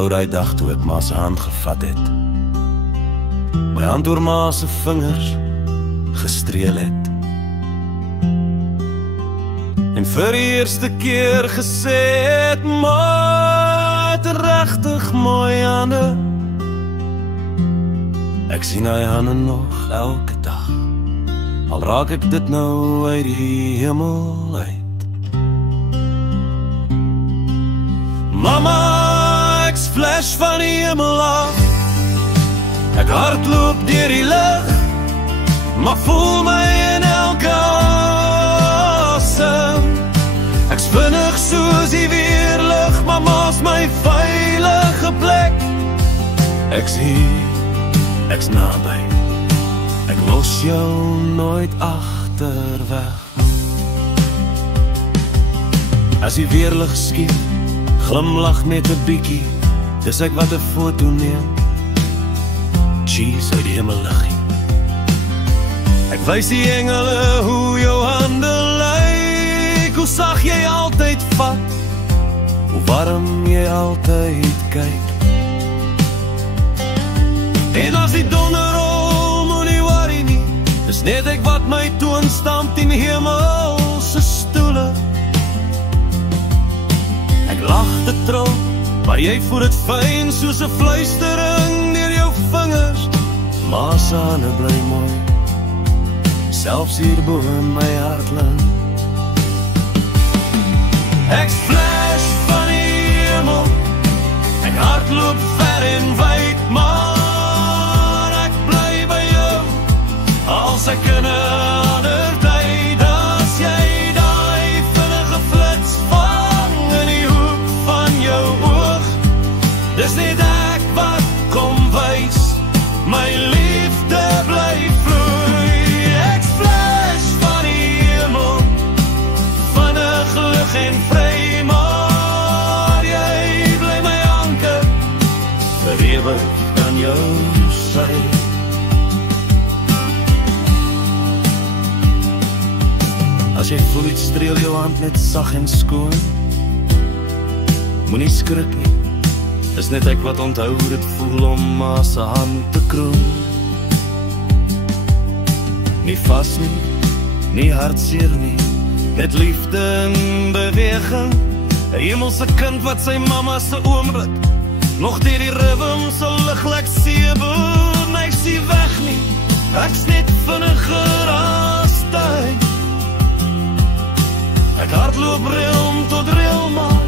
onthou die dag toe ek ma se hand gevat het, my hand oor ma se vingers gestreel het, en vir die eerste keer gesê het, ma het regtig mooi hande. Ek sien hy hande nog elke dag, al raak ek dit nou uit die hemel uit. Mama, ek's flash van die hemel af, ek hardloop deur die lug, maar voel my in elke asem. Ek's vinnig soos die weerlig, maar ma's my veilige plek. Ek's hier, ek's naby, ek los jou nooit agterweg. As die weerlig skiet, glimlach net 'n bietjie, dis ek wat 'n foto neem. Cheese uit die hemelliggie. Ek wys die engele hoe jou hande lyk, hoe sag jy altyd vat, hoe warm jy altyd kyk. En as die donderrol, moenie worry nie, dis net ek wat my toon stamp in hemelse stoele. Ek lag te tril, maar jy voel dit fyn soos 'n fluistering deur jou vingers. Ma se hande bly mooi, selfs hier bo in my hartland. Ek's flash van die hemel, ek hardloop ver en wyd, maar ek bly by jou, als ek in 'n ander tyd, as jy daai vinnige flits vang in die hoek van jou oog, dis net ek wat kom wys, my liefde bly vloei. Ek's flash van die hemel, vinnig lig en vry, maar jy bly my anker, vir ewig aan jou sy. As jy voel iets streel jou hand net sag en skoon, moenie skrik nie, is net ek wat onthou hoe dit voel om ma se hand te kroon. Nie vas nie, nie hartseer nie, net liefde in beweging, 'n hemelse kind wat sy mama se oomblik nog deur die rhythm se liglik seebel. Ek sien weg nie, ek's net vinniger as tyd. Ek hardloop realm tot realm, maar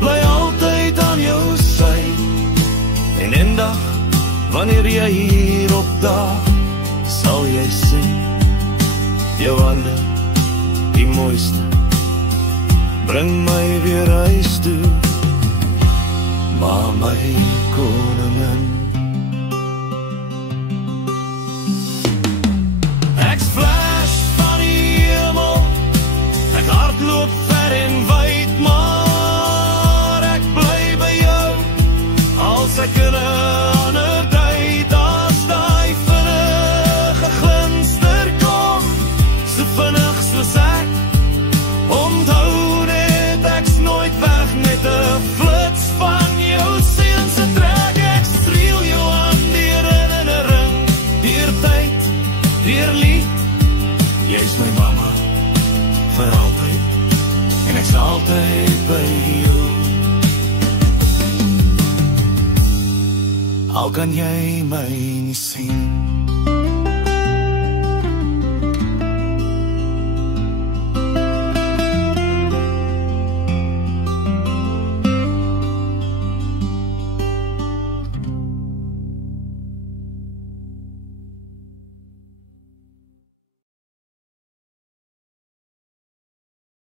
bly altyd aan jou sy. En eendag, wanneer jy hier opdaag, sal jy sien, jou hande, die mooiste, bring my weer huis toe, maar my koningin. Ek's flash van die hemel, ek hardloop ver en wyd, maar ek bly by jou, als ek in 'n ander tyd, as daai vinnige glinster kom, so vinnig soos ek, onthou net ek's nooit weg, net 'n flits van jou seense trek. Ek streel jou aan deur in 'n ring, deur tyd, deur lied, jy's my mama, vir altyd, en ek's altyd by jou. Al kan jy my nie sien,